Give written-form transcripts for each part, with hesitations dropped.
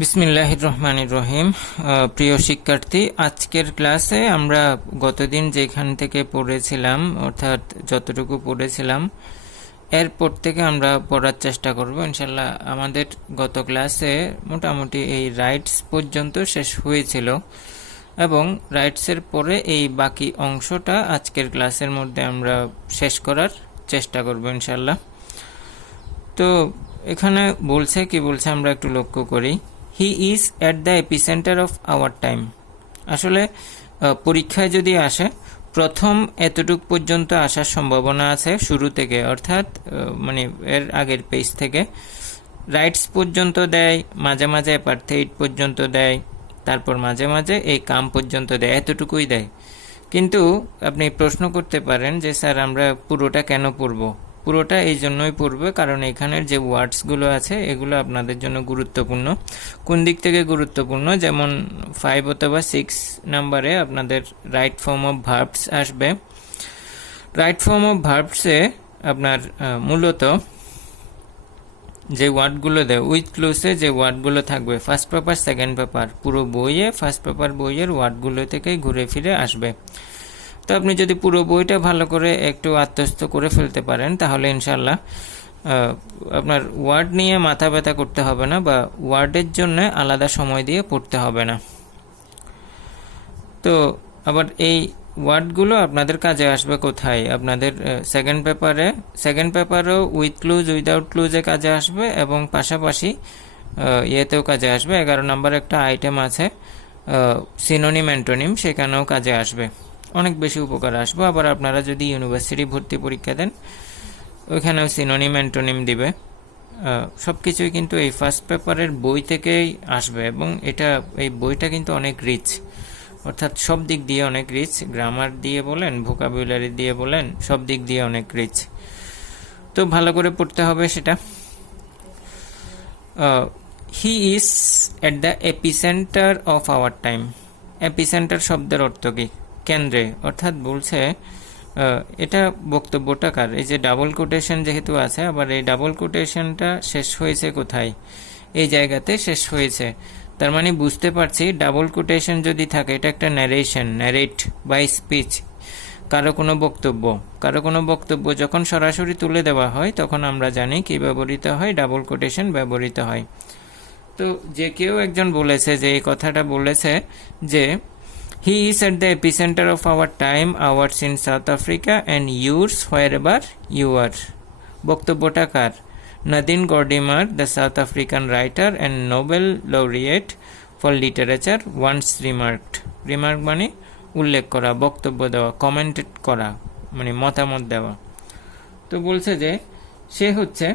বিসমিল্লাহির রহমানির রহিম। প্রিয় শিক্ষার্থী, আজকের ক্লাসে আমরা গতদিন যেখান থেকে পড়েছিলাম অর্থাৎ যতটুকু পড়েছিলাম এরপর থেকে আমরা পড়ার চেষ্টা করব ইনশাল্লাহ। আমাদের গত ক্লাসে মোটামুটি এই রাইটস পর্যন্ত শেষ হয়েছিল এবং রাইটসের পরে এই বাকি অংশটা আজকের ক্লাসের মধ্যে আমরা শেষ করার চেষ্টা করব ইনশাল্লাহ। তো এখানে বলছে কি বলছে আমরা একটু লক্ষ্য করি। He is at the epicentre of our time. আসলে পরীক্ষায় যদি আসে প্রথম এতটুক পর্যন্ত আসার সম্ভাবনা আছে শুরু থেকে, অর্থাৎ মানে এর আগের পেজ থেকে রাইটস পর্যন্ত দেয়, মাঝে মাঝে অ্যাপার্থেইড পর্যন্ত দেয়, তারপর মাঝে মাঝে এই কাম পর্যন্ত দেয়, এতটুকুই দেয়। কিন্তু আপনি প্রশ্ন করতে পারেন যে স্যার আমরা পুরোটা কেন পড়ব? পুরোটা এই জন্যই পড়বে কারণ এখানের যে ওয়ার্ডসগুলো আছে এগুলো আপনাদের জন্য গুরুত্বপূর্ণ। কোন দিক থেকে গুরুত্বপূর্ণ? যেমন 5 অথবা 6 নাম্বারে আপনাদের রাইট ফর্ম অফ ভার্বস আসবে। রাইট ফর্ম অফ ভার্বসে আপনার মূলত যে ওয়ার্ডগুলো দেয় উইথ ক্লুজে যে ওয়ার্ডগুলো থাকবে ফার্স্ট পেপার সেকেন্ড পেপার পুরো বইয়ে ফার্স্ট পেপার বইয়ের ওয়ার্ডগুলো থেকেই ঘুরে ফিরে আসবে। তো আপনি যদি পুরো বইটা ভালো করে একটু আত্মস্থ করে ফেলতে পারেন তাহলে ইনশাল্লাহ আপনার ওয়ার্ড নিয়ে মাথা ব্যথা করতে হবে না বা ওয়ার্ডের জন্য আলাদা সময় দিয়ে পড়তে হবে না। তো আবার এই ওয়ার্ডগুলো আপনাদের কাজে আসবে কোথায়? আপনাদের সেকেন্ড পেপারেও উইথ ক্লুজ উইদাউট ক্লুজে কাজে আসবে এবং পাশাপাশি ইয়েতেও কাজে আসবে। 11 নম্বর একটা আইটেম আছে সিনোনিম অ্যান্টোনিম, সেখানেও কাজে আসবে, অনেক বেশি উপকার আসবে। আবার আপনারা যদি ইউনিভার্সিটি ভর্তি পরীক্ষা দেন ওইখানেও সিনোনিম অ্যান্টোনিম দিবে। সব কিছুই কিন্তু এই ফার্স্ট পেপারের বই থেকেই আসবে এবং এই বইটা কিন্তু অনেক রিচ, অর্থাৎ সব দিক দিয়ে অনেক রিচ। গ্রামার দিয়ে বলেন, ভোকাবুলারি দিয়ে বলেন, সব দিক দিয়ে অনেক রিচ। তো ভালো করে পড়তে হবে সেটা। He is at the epicentre of our time. Epicentre শব্দের অর্থ কি? কেন্দ্রে, অর্থাৎ বলছে এটা বক্তব্যটা কার? এই যে ডাবল কোটেশন যেহেতু আছে, আবার এই ডাবল কোটেশনটা শেষ হয়েছে কোথায়? এই জায়গাতে শেষ হয়েছে। তার মানে বুঝতে পারছি ডাবল কোটেশন যদি থাকে এটা একটা ন্যারেশন, ন্যারেট বাই স্পিচ। কারো কোনো বক্তব্য যখন সরাসরি তুলে দেওয়া হয় তখন আমরা জানি কি ব্যবহৃত হয়? ডাবল কোটেশন ব্যবহৃত হয়। তো যে কেউ একজন বলেছে, যে এই কথাটা বলেছে যে he is at the epicenter of our time, ours in South Africa and yours wherever you are. বক্তব্যটা কার? Nadine Gordimer, the South African writer and Nobel laureate for literature, once remarked. Remark মানে উল্লেখ করা, বক্তব্য দেওয়া, commented করা, মানে মতামত দেওয়া। তো বলছে যে সে হচ্ছে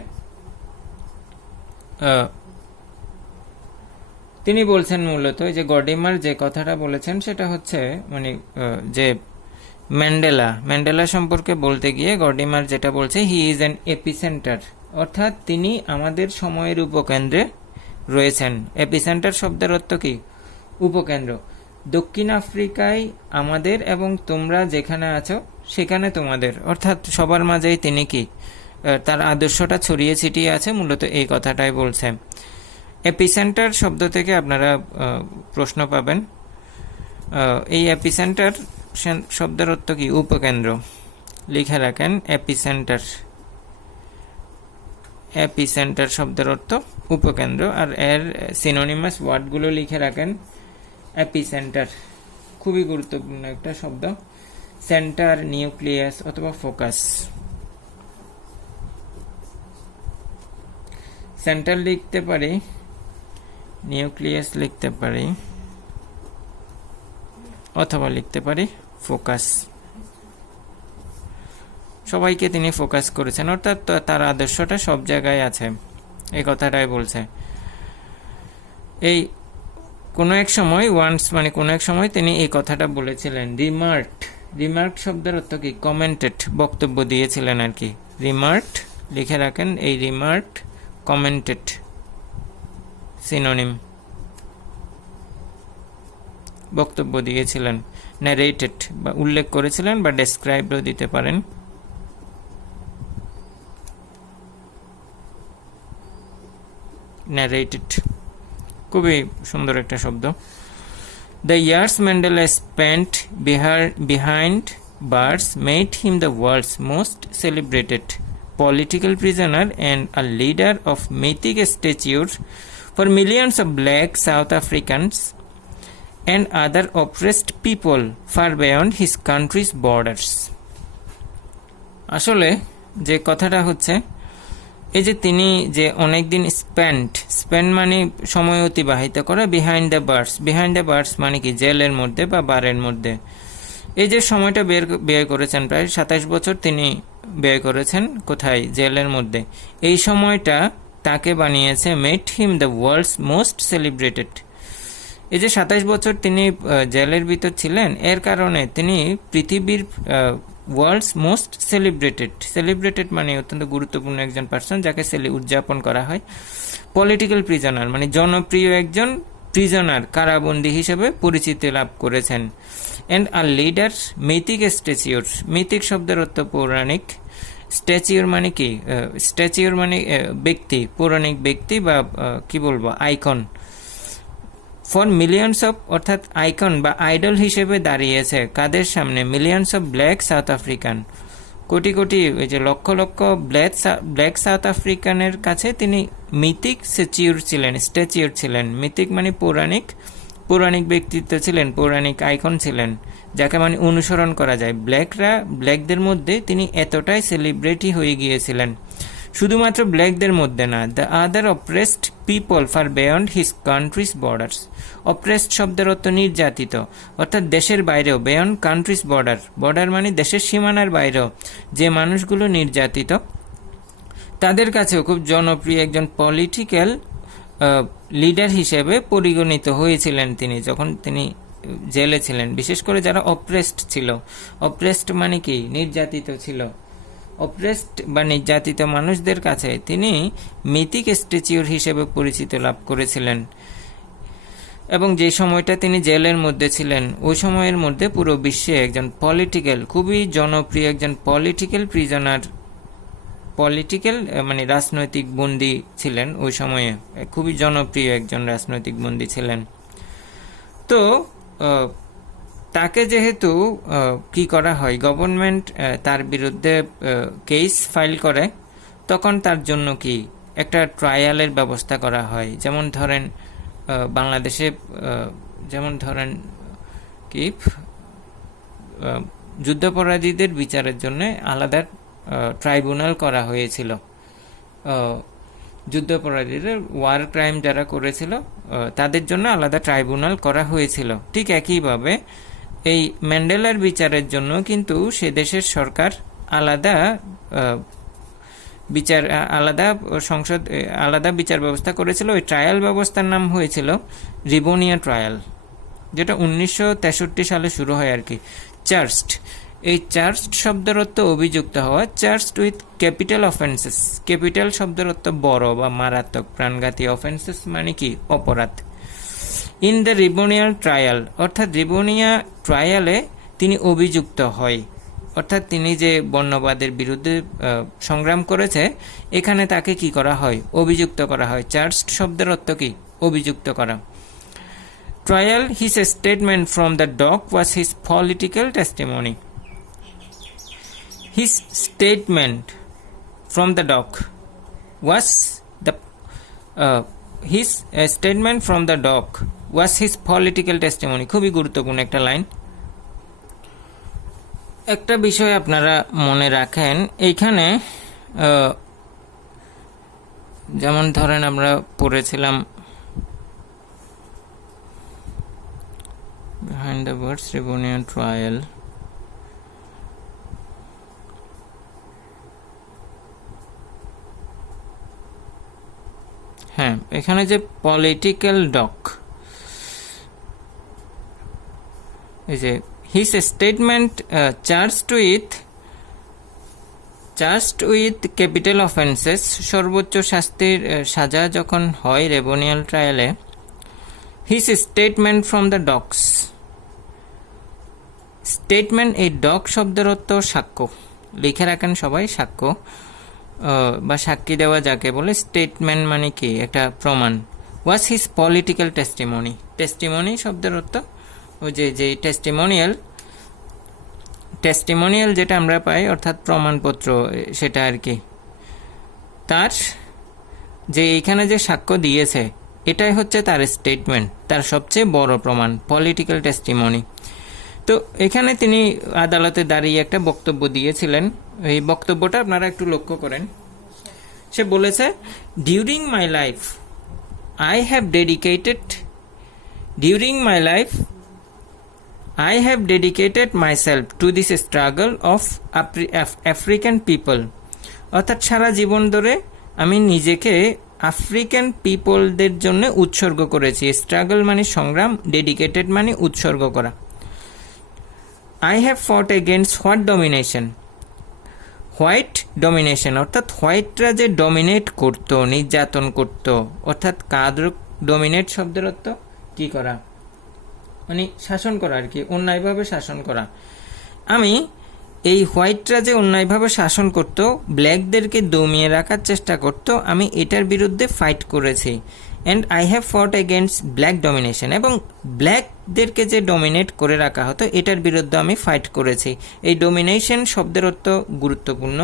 তিনি বলছেন মূলত যে গর্ডিমার যে কথাটা বলেছেন সেটা হচ্ছে মানে যে ম্যান্ডেলা সম্পর্কে বলতে গিয়ে গর্ডিমার যেটা বলছে হি ইজ অ্যান এপিসেন্টার, অর্থাৎ তিনি আমাদের সময়ের উপকেন্দ্রে রয়েছেন। এপিসেন্টার শব্দের অর্থ কি? উপকেন্দ্র। দক্ষিণ আফ্রিকায় আমাদের এবং তোমরা যেখানে আছো সেখানে তোমাদের, অর্থাৎ সবার মাঝেই তিনি কি তার আদর্শটা ছড়িয়ে ছিটিয়ে আছে, মূলত এই কথাটাই বলছে। এপিসেন্টার শব্দ থেকে আপনারা প্রশ্ন পাবেন। এই এপিসেন্টার শব্দের অর্থ কি? উপকেন্দ্র। লিখে রাখেন এপিসেন্টার শব্দের অর্থ উপকেন্দ্র। আর এর সিনোনিমাস ওয়ার্ডগুলো লিখে রাখেন। এপিসেন্টার খুবই গুরুত্বপূর্ণ একটা শব্দ। সেন্টার, নিউক্লিয়াস অথবা ফোকাস। সেন্টার লিখতে পারি, নিউক্লিয়াস লিখতে পারি, অথবা লিখতে পারি ফোকাস। সবাইকে তিনি ফোকাস করেছেন, অর্থাৎ তার আদর্শটা সব জায়গায় আছে, এই কথাটাই বলছে। এই কোনো এক সময় মানে কোনো এক সময় তিনি এই কথাটা বলেছিলেন। রিমার্কড শব্দের অর্থ কি? কমেন্টেড, বক্তব্য দিয়েছিলেন আর কি। রিমার্কড লিখে রাখেন। এই রিমার্কড, কমেন্টেড সিনোনিম, বক্তব্য দিয়েছিলেন। ন্যারেটেড বা উল্লেখ করেছিলেন বা ডেসক্রাইবও দিতে পারেন। ন্যারেটেড খুবই সুন্দর একটা শব্দ। The years Mandela spent behind bars made him the world's most celebrated political prisoner and a leader of mythic stature for millions of black South Africans and other oppressed people far beyond his country's borders. আসলে যে কথাটা হচ্ছে, এই যে তিনি যে অনেকদিন spend মানে সময় অতিবাহিত করা, বিহাইন্ড দ্য বার্স মানে কি জেলের মধ্যে বা বারের মধ্যে, এই যে সময়টা ব্যয় করেছেন, প্রায় 27 বছর তিনি ব্যয় করেছেন কোথায়, জেলের মধ্যে। এই সময়টা তাকে বানিয়েছে made him the world's most celebrated. এই যে 27 বছর তিনি জেলের ভিতর ছিলেন, এর কারণে তিনি পৃথিবীর ওয়ার্ল্ডস মোস্ট সেলিব্রেটেড মানে অত্যন্ত গুরুত্বপূর্ণ একজন পার্সন, যাকে উদযাপন করা হয়। পলিটিক্যাল প্রিজনার মানে জনপ্রিয় একজন প্রিজনার, কারাবন্দী হিসেবে পরিচিতি লাভ করেছেন। অ্যান্ড আর লিডার মিথিক স্ট্যাচিউর, মিথিক শব্দের অর্থ পৌরাণিক, স্ট্যাচিউর মানে কি, স্ট্যাচিউর মানে ব্যক্তি, পৌরাণিক ব্যক্তি বা কি বলবো আইকন। ফর মিলিয়নস অফ, অর্থাৎ আইকন বা আইডল হিসেবে দাঁড়িয়েছে কাদের সামনে, millions of black south African, crore crore ওই যে লক্ষ লক্ষ ব্ল্যাক সাউথ আফ্রিকানের কাছে তিনি মিথিক স্ট্যাচিউর ছিলেন। মিথিক মানে পৌরাণিক ব্যক্তিত্ব ছিলেন, পৌরাণিক আইকন ছিলেন, যাকে মানে অনুসরণ করা যায়। ব্ল্যাকদের মধ্যে তিনি এতটাই সেলিব্রিটি হয়ে গিয়েছিলেন, শুধুমাত্র ব্ল্যাকদের মধ্যে না, the other oppressed people far beyond his country's borders. Oppressed শব্দের অর্থ নির্যাতিত, অর্থাৎ দেশের বাইরেও, বিয়ন্ড কান্ট্রিজ বর্ডার মানে দেশের সীমানার বাইরেও যে মানুষগুলো নির্যাতিত, তাদের কাছেও খুব জনপ্রিয় একজন পলিটিক্যাল লিডার হিসেবে পরিগণিত হয়েছিলেন তিনি যখন তিনি জেলে ছিলেন। বিশেষ করে যারা অপ্রেসড ছিল, অপ্রেসড মানে কি নির্যাতিত ছিল, অপ্রেসড বা নির্যাতিত মানুষদের কাছে তিনি মিথিক স্ট্যাচিউর হিসেবে পরিচিত লাভ করেছিলেন। এবং যে সময়টা তিনি জেলের মধ্যে ছিলেন, ওই সময়ের মধ্যে পুরো বিশ্বে একজন খুবই জনপ্রিয় একজন পলিটিক্যাল মানে রাজনৈতিক বন্দী ছিলেন। ওই সময়ে খুবই জনপ্রিয় একজন রাজনৈতিক বন্দী ছিলেন। তো তাকে যেহেতু কি করা হয়, গভর্নমেন্ট তার বিরুদ্ধে কেস ফাইল করে, তখন তার জন্য কি একটা ট্রায়ালের ব্যবস্থা করা হয়। যেমন ধরেন বাংলাদেশে কি যুদ্ধাপরাধীদের বিচারের জন্য আলাদা ট্রাইব্যুনাল করা হয়েছিল। যুদ্ধাপরাধীদের, ওয়ার ক্রাইম যারা করেছিল তাদের জন্য আলাদা ট্রাইব্যুনাল করা হয়েছিল। ঠিক একইভাবে এই ম্যান্ডেলার বিচারের জন্য কিন্তু সে দেশের সরকার আলাদা বিচার ব্যবস্থা করেছিল। ওই ট্রায়াল ব্যবস্থার নাম হয়েছিল রিবোনিয়া ট্রায়াল, যেটা 1963 সালে শুরু হয় আর কি। চার্জড, এই চার্জড শব্দের অর্থ অভিযুক্ত হওয়া, charged with capital offences, capital শব্দের অর্থ বড় বা মারাত্মক, প্রাণঘাতী, অফেন্সেস মানে কি অপরাধ। ইন দ্য রিবোনিয়াল ট্রায়াল, অর্থাৎ রিবোনিয়া ট্রায়ালে তিনি অভিযুক্ত হয়, অর্থাৎ তিনি যে বর্ণবাদের বিরুদ্ধে সংগ্রাম করেছে, এখানে তাকে কি করা হয়, অভিযুক্ত করা হয়। চার্জড শব্দের অর্থ কি, অভিযুক্ত করা। Trial, his statement from the dock was his political testimony. His statement from the dock was his political testimony. খুবই গুরুত্বপূর্ণ একটা লাইন। একটা বিষয় আপনারা মনে রাখেন, এইখানে যেমন ধরেন আমরা পড়েছিলাম behind the words Rebonian trial, হ্যাঁ, এখানে যে পলিটিক্যাল ডক, এই যে his statement charged with capital offences, সর্বোচ্চ শাস্তির সাজা যখন হয় রেবোনিয়াল ট্রায়ালে, his statement from the docks, statement, এই ডক শব্দের অর্থ সাক্ষ্য, লিখে রাখেন সবাই, সাক্ষ্য বা সাক্ষী দেওয়া যাকে বলে। স্টেটমেন্ট মানে কি একটা প্রমাণ, ওয়াজ হিজ পলিটিক্যাল টেস্টিমনি। টেস্টিমনি শব্দের অর্থ ওই যে টেস্টিমোনিয়াল যেটা আমরা পাই অর্থাৎ প্রমাণপত্র, সেটা আর কি। তার যে এইখানে যে সাক্ষ্য দিয়েছে এটাই হচ্ছে তার স্টেটমেন্ট, তার সবচেয়ে বড় প্রমাণ, পলিটিক্যাল টেস্টিমনি। তো এখানে তিনি আদালতে দাঁড়িয়ে একটা বক্তব্য দিয়েছিলেন। এই বক্তব্যটা আপনারা একটু লক্ষ্য করেন। সে বলেছে, during my life I have dedicated myself to this struggle of African people. অর্থাৎ সারা জীবন ধরে আমি নিজেকে আফ্রিকান পিপলদের জন্য উৎসর্গ করেছি। স্ট্রাগল মানে সংগ্রাম, ডেডিকেটেড মানে উৎসর্গ করা। I have fought against what domination? White domination, অর্থাৎ হোয়াইটরা যে ডমিনেট করত, নির্যাতন করত, অর্থাৎ কাদের ডমিনেট শব্দের অর্থ কি করা, মানে শাসন করা আর কি, অন্যায়ভাবে শাসন করা। আমি এই হোয়াইটরা যে অন্যায়ভাবে শাসন করত, ব্ল্যাকদেরকে দমিয়ে রাখার চেষ্টা করত, আমি এটার বিরুদ্ধে ফাইট করেছি। অ্যান্ড আই হ্যাভ ফট এগেনস্ট ব্ল্যাক ডমিনেশন, এবং ব্ল্যাকদেরকে যে ডমিনেট করে রাখা হতো এটার বিরুদ্ধে আমি ফাইট করেছি। এই ডমিনেশন শব্দের অর্থ গুরুত্বপূর্ণ,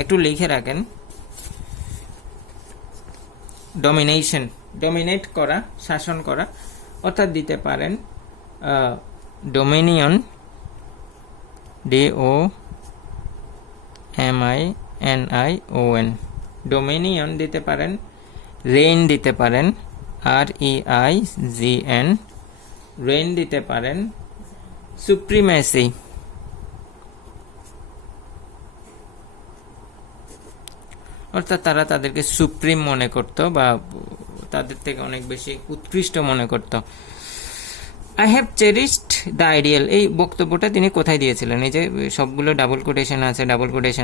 একটু লিখে রাখেন। ডমিনেশন, ডমিনেট করা, শাসন করা, অর্থাৎ দিতে পারেন ডোমিনিয়ন, DOMINION, ডোমিনিয়ন দিতে পারেন, রেইন দিতে পারেন, REIGN, রেইন দিতে পারেন, সুপ্রিমেসি, অর্থাৎ তারা তাদেরকে সুপ্রিম মনে করত বা তাদের থেকে অনেক বেশি উৎকৃষ্ট মনে করত। I have cherished the ideal, এই বক্তব্যটা তিনি কোথায় দিয়েছিলেন? এই যে সবগুলো ডাবল কোটেশন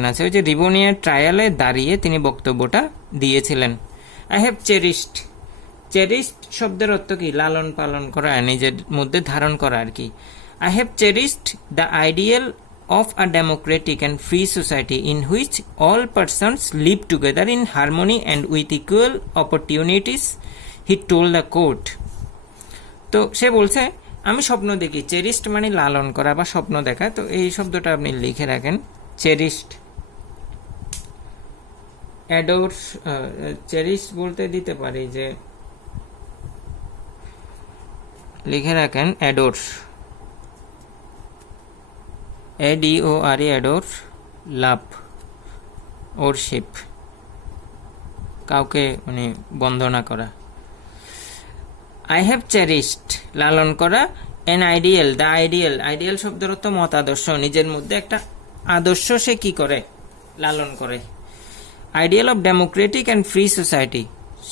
আছে, ওই যে রিভোনিয়ার ট্রায়ালে দাঁড়িয়ে তিনি বক্তব্যটা দিয়েছিলেন। আই হ্যাভ চেরিশড, চেরিশড শব্দের অর্থ কি? লালন পালন করা, নিজের মধ্যে ধারণ করা আর কি। I have cherished the ideal of a democratic and free society in which all persons live together in harmony and with equal opportunities, he told the court. তো সে বলছে, আমি স্বপ্ন দেখি। চেরিস্ট মানে লালন করা বা স্বপ্ন দেখা। তো এই শব্দটা আপনি লিখে রাখেন, চেরিস্ট। অ্যাডোর্স, চেরিস্ট বলতে দিতে পারি যে, লিখে রাখেন অ্যাডোর্স, ADORE, অ্যাডোর, লাভ, ওরশিপ, কাউকে মানে বন্দনা করা। আই হ্যাভ চেরিশড, লালন করা, N ideal, the ideal, ideal শব্দের অর্থ মত আদর্শ, নিজের মধ্যে একটা আদর্শ সে কি করে? লালন করে। Ideal of democratic and free society,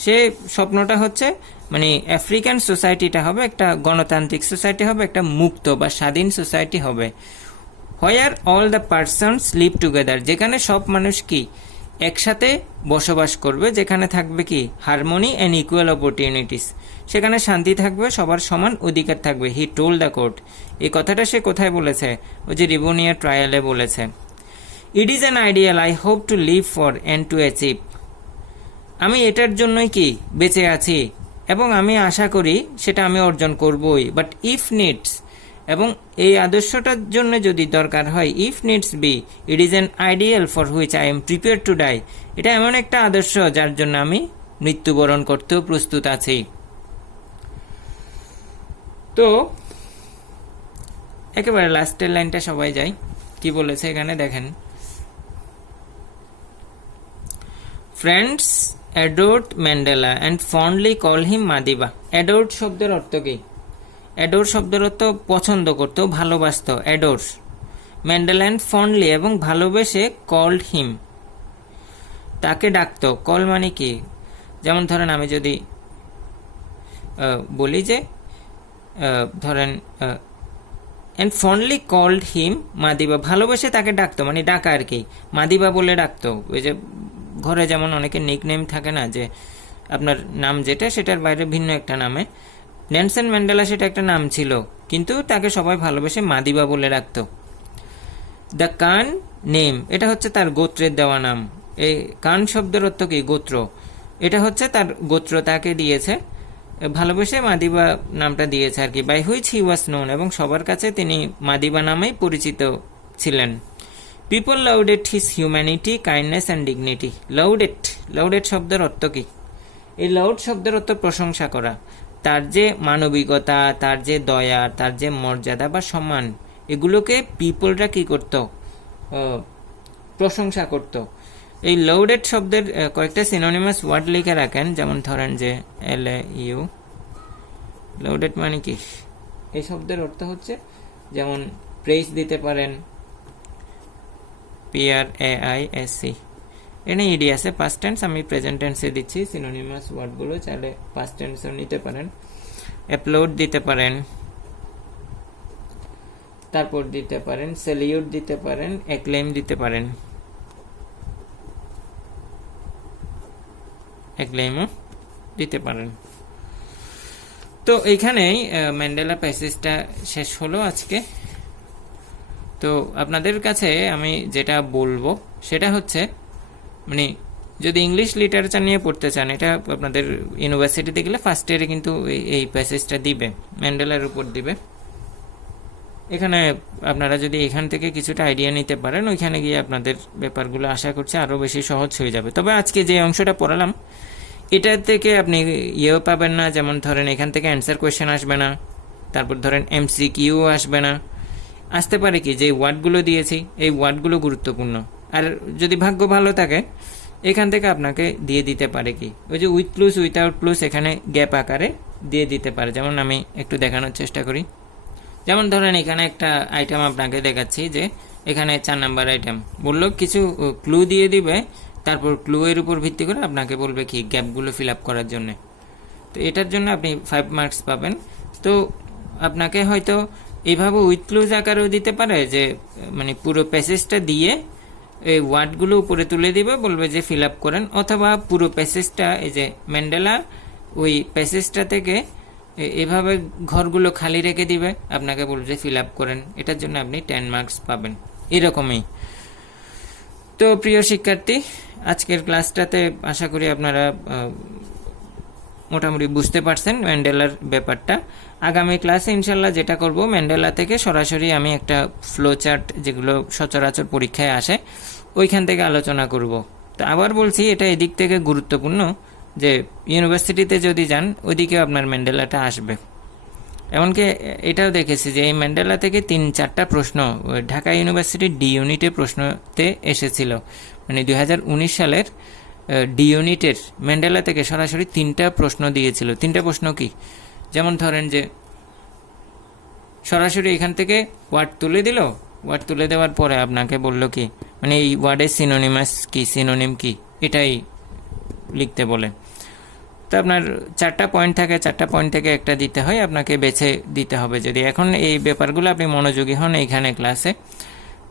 সে স্বপ্নটা হচ্ছে মানে আফ্রিকান সোসাইটিটা হবে একটা গণতান্ত্রিক সোসাইটি হবে, একটা মুক্ত বা স্বাধীন সোসাইটি হবে। Where all the persons live together, যেখানে সব মানুষ কি একসাথে বসবাস করবে, যেখানে থাকবে কি হারমোনি অ্যান্ড ইকুয়াল অপরচুনিটিস, সেখানে শান্তি থাকবে, সবার সমান অধিকার থাকবে। হি টোল্ড দ্য কোর্ট, এই কথাটা সে কোথায় বলেছে? ওই যে রিভোনিয়া ট্রায়ালে বলেছে। It is an ideal I hope to live for and to achieve, আমি এটার জন্যই কি বেঁচে আছি এবং আমি আশা করি সেটা আমি অর্জন করবই। বাট ইফ নিডস, এবং এই আদর্শটার জন্য যদি দরকার হয়, if needs be, it is an ideal for which I am prepare to die, এটা এমন একটা আদর্শ যার জন্য আমি মৃত্যুবরণ করতেও প্রস্তুত আছি। তো একেবারে লাস্টের লাইনটা সবাই যাই, কি বলেছে এখানে দেখেন। Friends adored Mandela and fondly call him Madiba. Adored শব্দের অর্থ কি? অ্যাডোর শব্দের অর্থ পছন্দ করতো, ভালোবাসত, অ্যাডোর্স। ম্যান্ডেলা অ্যান্ড ফন্ডলি, এবং ভালোবেসে, কল্ড হিম, তাকে ডাকতো। কল মানে কি? যেমন ধরেন আমি যদি বলি যে ধরেন অ্যান্ড ফন্ডলি কল্ড হিম মাদিবা, ভালোবেসে তাকে ডাকতো, মানে ডাকা আর কি, মাদিবা বলে ডাকতো। ওই যে ঘরে যেমন অনেকের নিকনেম থাকে না, যে আপনার নাম যেটা সেটার বাইরে ভিন্ন একটা নামে। নেলসন ম্যান্ডেলা সেটা একটা নাম ছিল, কিন্তু তাকে সবাই ভালোবেসে মাদিবা বলে রাখত। দ্য কান নেম, এটা হচ্ছে তার গোত্রের দেওয়া নাম। এই কান শব্দের অর্থ কি? গোত্র। এটা হচ্ছে তার গোত্র তাকে দিয়েছে। ভালোবেসে মাদিবা নামটা দিয়েছে আর কি, by which he was known, এবং সবার কাছে তিনি মাদিবা নামেই পরিচিত ছিলেন। People lauded his humanity, kindness and dignity. Lauded শব্দের অর্থ কি? এই লাউড শব্দের অর্থ প্রশংসা করা, তার যে মানবিকতা, তার যে দয়া, তার যে মর্যাদা বা সম্মান, এগুলোকে পিপলরা কি করত? প্রশংসা করত। এই লাউডেড শব্দের কয়েকটা সিনোনিমাস ওয়ার্ড লিখে রাখেন, যেমন ধরেন যে LAU, লাউডেড মানে কি? এই শব্দের অর্থ হচ্ছে যেমন প্রেইজ দিতে পারেন, PRAISC, এনে ইডি আছে পাস্ট টেন্স, আমি প্রেজেন্ট টেন্সে দিচ্ছি। সিনোনিমাস ওয়ার্ডগুলো চাইলে পাস্ট টেন্সও নিতে পারেন। অ্যাপ্লাউড দিতে পারেন, তারপর দিতে পারেন সেলিউট দিতে পারেন, অ্যাক্লেম দিতে পারেন, অ্যাক্লেমও দিতে পারেন। তো এইখানেই ম্যান্ডেলা প্যাসেজটা শেষ হলো আজকে। তো আপনাদের কাছে আমি যেটা বলবো সেটা হচ্ছে, মানে যদি ইংলিশ লিটারেচার নিয়ে পড়তে চান, এটা আপনাদের ইউনিভার্সিটিতে গেলে ফার্স্ট ইয়ারে কিন্তু এই প্যাসেজটা দিবে, ম্যান্ডেলার উপর দিবে। এখানে আপনারা যদি এখান থেকে কিছুটা আইডিয়া নিতে পারেন, ওইখানে গিয়ে আপনাদের ব্যাপারগুলো আশা করছি আরও বেশি সহজ হয়ে যাবে। তবে আজকে যে অংশটা পড়ালাম এটা থেকে আপনি ইয়েও পাবেন না, যেমন ধরেন এখান থেকে অ্যান্সার কোয়েশ্চেন আসবে না, তারপর ধরেন MCQ আসবে না। আসতে পারে কি, যে ওয়ার্ডগুলো দিয়েছি এই ওয়ার্ডগুলো গুরুত্বপূর্ণ, আর যদি ভাগ্য ভালো থাকে এখান থেকে আপনাকে দিয়ে দিতে পারে কি, ওই যে উইথ ক্লুজ উইথাউট ক্লুজ এখানে গ্যাপ আকারে দিয়ে দিতে পারে। যেমন আমি একটু দেখানোর চেষ্টা করি। যেমন ধরেন এখানে একটা আইটেম আপনাকে দেখাচ্ছি, যে এখানে 4 নাম্বার আইটেম বললো কিছু ক্লু দিয়ে দিবে, তারপর ক্লু এর উপর ভিত্তি করে আপনাকে বলবে কি গ্যাপগুলো ফিল আপ করার জন্য। তো এটার জন্য আপনি 5 মার্কস পাবেন। তো আপনাকে হয়তো এইভাবে উইথ ক্লুজ আকারেও দিতে পারে, যে মানে পুরো প্যাসেজটা দিয়ে এই ওয়ার্ডগুলো উপরে তুলে দিবে, বলবে যে ফিল আপ করেন, অথবা পুরো প্যাসেজটা, এই যে ম্যান্ডেলা ওই প্যাসেজটা থেকে এভাবে ঘরগুলো খালি রেখে দিবে, আপনাকে বলবে যে ফিল আপ করেন। এটার জন্য আপনি 10 মার্কস পাবেন, এরকমই। তো প্রিয় শিক্ষার্থী, আজকের ক্লাসটাতে আশা করি আপনারা মোটামুটি বুঝতে পারছেন ম্যান্ডেলার ব্যাপারটা। আগামী ক্লাসে ইনশাল্লাহ যেটা করব, ম্যান্ডেলা থেকে সরাসরি আমি একটা ফ্লো চার্ট, যেগুলো সচরাচর পরীক্ষায় আসে, ওইখান থেকে আলোচনা করব। তো আবার বলছি, এটা এদিক থেকে গুরুত্বপূর্ণ যে ইউনিভার্সিটিতে যদি যান ওইদিকে আপনার ম্যান্ডেলাটা আসবে। এমনকি এটাও দেখেছি যে এই ম্যান্ডেলা থেকে 3-4টা প্রশ্ন ঢাকা ইউনিভার্সিটির ডি ইউনিটের প্রশ্নতে এসেছিল, মানে 2019 সালের ডি ইউনিটের ম্যান্ডেলা থেকে সরাসরি 3টা প্রশ্ন দিয়েছিল। 3টা প্রশ্ন কি, যেমন ধরেন যে সরাসরি এখান থেকে ওয়ার্ড তুলে দিল, ওয়ার্ড তুলে দেওয়ার পরে আপনাকে বলল কি, মানে এই ওয়ার্ডের সিনোনিমাস কি, সিনোনিম কি, এটাই লিখতে বলে। তো আপনার 4টা পয়েন্ট থাকে, 4টা পয়েন্ট থেকে একটা দিতে হয়, আপনাকে বেছে দিতে হবে। যদি এখন এই ব্যাপারগুলো আপনি মনোযোগী হন এইখানে ক্লাসে,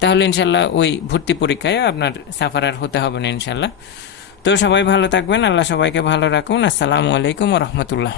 তাহলে ইনশাল্লাহ ওই ভর্তি পরীক্ষায় আপনার সাফারার হতে হবে না ইনশাল্লাহ। তো সবাই ভালো থাকবেন, আল্লাহ সবাইকে ভালো রাখুন। আসসালামু আলাইকুম ওয়া রাহমাতুল্লাহ।